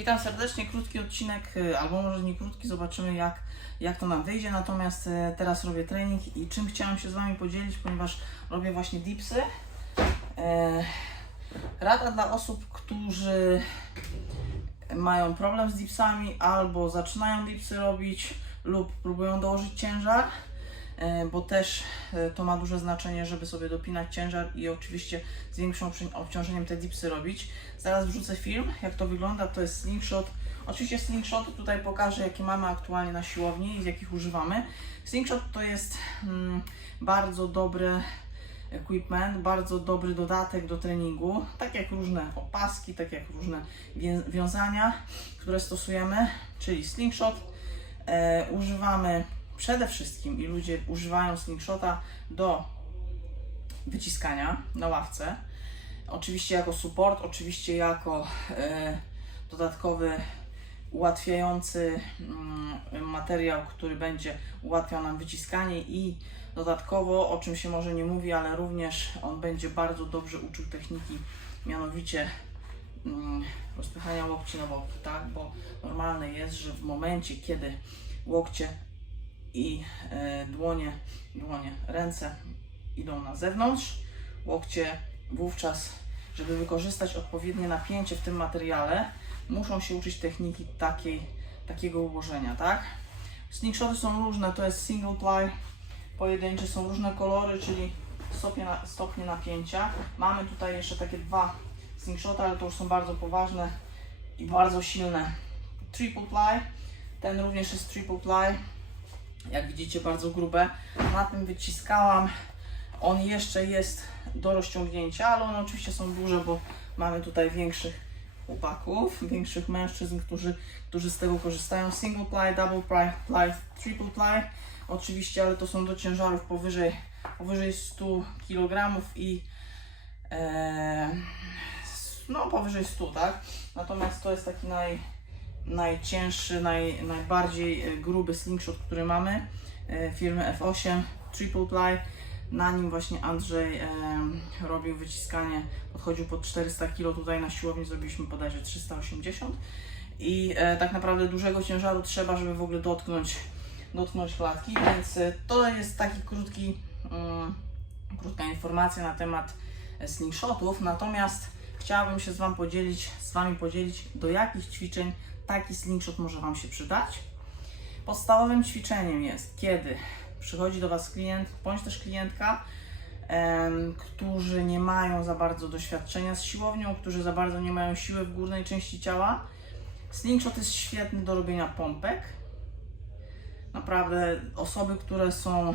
Witam serdecznie, krótki odcinek, y, albo może nie krótki, zobaczymy jak, jak to nam wyjdzie. Natomiast y, teraz robię trening i czym chciałem się z Wami podzielić, ponieważ robię właśnie dipsy. E, Rada dla osób, którzy mają problem z dipsami albo zaczynają dipsy robić lub próbują dołożyć ciężar, bo też e, to ma duże znaczenie, żeby sobie dopinać ciężar i oczywiście z większym obci- obciążeniem te dipsy robić. Zaraz wrzucę film, jak to wygląda, to jest slingshot. Oczywiście slingshot tutaj pokażę, jakie mamy aktualnie na siłowni i z jakich używamy. Slingshot to jest mm, bardzo dobry equipment, bardzo dobry dodatek do treningu, tak jak różne opaski, tak jak różne wiązania, które stosujemy, czyli slingshot. E, używamy przede wszystkim i ludzie używają slingshota do wyciskania na ławce. Oczywiście jako support, oczywiście jako e, dodatkowy ułatwiający mm, materiał, który będzie ułatwiał nam wyciskanie i dodatkowo, o czym się może nie mówi, ale również on będzie bardzo dobrze uczył techniki, mianowicie mm, rozpychania łokci na boki, tak? Bo normalne jest, że w momencie, kiedy łokcie i e, dłonie, dłonie, ręce idą na zewnątrz, łokcie wówczas, żeby wykorzystać odpowiednie napięcie w tym materiale, muszą się uczyć techniki takiej, takiego ułożenia, tak? Slingshoty są różne, to jest single ply, pojedyncze są różne kolory, czyli stopnie, stopnie napięcia. Mamy tutaj jeszcze takie dwa slingshoty, ale to już są bardzo poważne i bardzo silne. Triple ply, ten również jest triple ply, jak widzicie bardzo grube. Na tym wyciskałam, on jeszcze jest do rozciągnięcia, ale one oczywiście są duże, bo mamy tutaj większych chłopaków, większych mężczyzn, którzy, którzy z tego korzystają. Single ply, double ply, ply, triple ply. Oczywiście, ale to są do ciężarów powyżej, powyżej 100 kg i e, no powyżej 100, tak? Natomiast to jest taki naj, najcięższy, naj, najbardziej e, gruby slingshot, który mamy e, firmy F8 Triple Ply. Na nim właśnie Andrzej e, robił wyciskanie, podchodził pod 400 kg, tutaj na siłowni zrobiliśmy bodajże 380 i e, tak naprawdę dużego ciężaru trzeba, żeby w ogóle dotknąć, dotknąć klatki, więc e, to jest taki krótki, mm, krótka informacja na temat e, slingshotów, natomiast chciałabym się z, Wam podzielić, z Wami podzielić, do jakich ćwiczeń taki slingshot może Wam się przydać. Podstawowym ćwiczeniem jest, kiedy przychodzi do Was klient, bądź też klientka, którzy nie mają za bardzo doświadczenia z siłownią, którzy za bardzo nie mają siły w górnej części ciała. Slingshot jest świetny do robienia pompek. Naprawdę osoby, które są,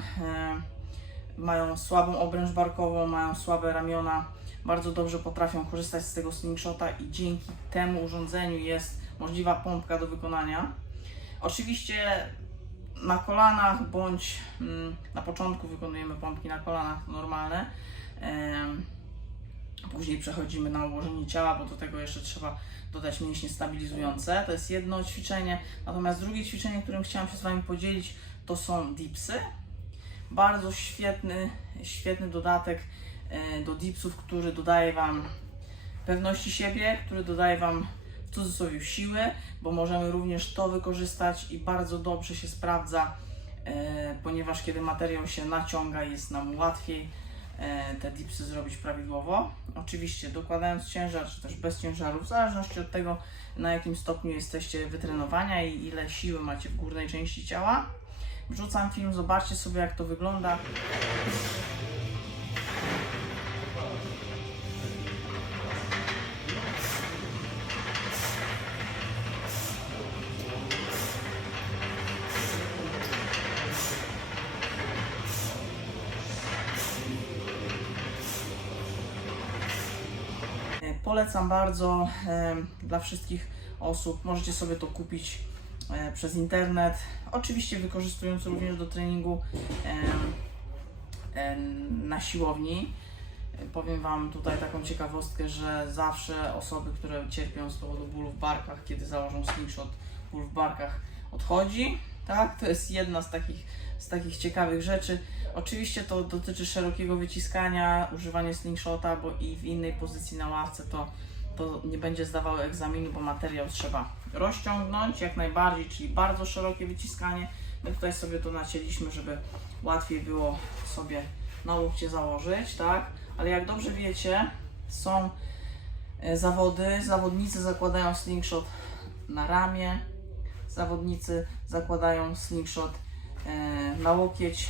mają słabą obręcz barkową, mają słabe ramiona, bardzo dobrze potrafią korzystać z tego slingshota i dzięki temu urządzeniu jest możliwa pompka do wykonania. Oczywiście na kolanach bądź mm, na początku wykonujemy pompki na kolanach normalne. Później przechodzimy na ułożenie ciała, bo do tego jeszcze trzeba dodać mięśnie stabilizujące. To jest jedno ćwiczenie. Natomiast drugie ćwiczenie, którym chciałam się z Wami podzielić, to są dipsy. Bardzo świetny, świetny dodatek e, do dipsów, który dodaje Wam pewności siebie, który dodaje Wam cudzysłowie siły, bo możemy również to wykorzystać i bardzo dobrze się sprawdza, e, ponieważ kiedy materiał się naciąga, jest nam łatwiej e, te dipsy zrobić prawidłowo. Oczywiście dokładając ciężar, czy też bez ciężaru, w zależności od tego, na jakim stopniu jesteście wytrenowania i ile siły macie w górnej części ciała. Wrzucam film, zobaczcie sobie jak to wygląda. Polecam bardzo dla wszystkich osób. Możecie sobie to kupić e, przez internet. Oczywiście wykorzystując również do treningu e, na siłowni. Powiem Wam tutaj taką ciekawostkę, że zawsze osoby, które cierpią z powodu bólu w barkach, kiedy założą slingshot, ból w barkach odchodzi. Tak, to jest jedna z takich, z takich ciekawych rzeczy. Oczywiście to dotyczy szerokiego wyciskania, używanie slingshota, bo i w innej pozycji na ławce to, to nie będzie zdawało egzaminu, bo materiał trzeba rozciągnąć jak najbardziej, czyli bardzo szerokie wyciskanie. My tutaj sobie to nacięliśmy, żeby łatwiej było sobie na łokcie założyć, tak? Ale jak dobrze wiecie, są e, zawody, zawodnicy zakładają slingshot na ramię, zawodnicy zakładają slingshot e, na łokieć,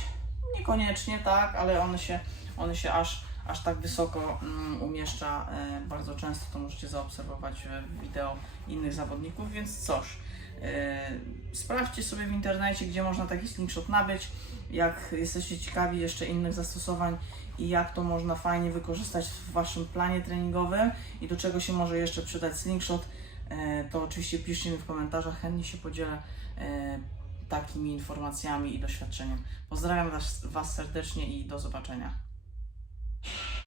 niekoniecznie tak, ale one się, one się aż, aż tak wysoko mm, umieszcza e, bardzo często, to możecie zaobserwować w wideo innych zawodników, więc coś. E, sprawdźcie sobie w internecie, gdzie można taki slingshot nabyć, jak jesteście ciekawi jeszcze innych zastosowań i jak to można fajnie wykorzystać w Waszym planie treningowym i do czego się może jeszcze przydać slingshot, e, to oczywiście piszcie mi w komentarzach, chętnie się podzielę e, takimi informacjami i doświadczeniem. Pozdrawiam was serdecznie i do zobaczenia.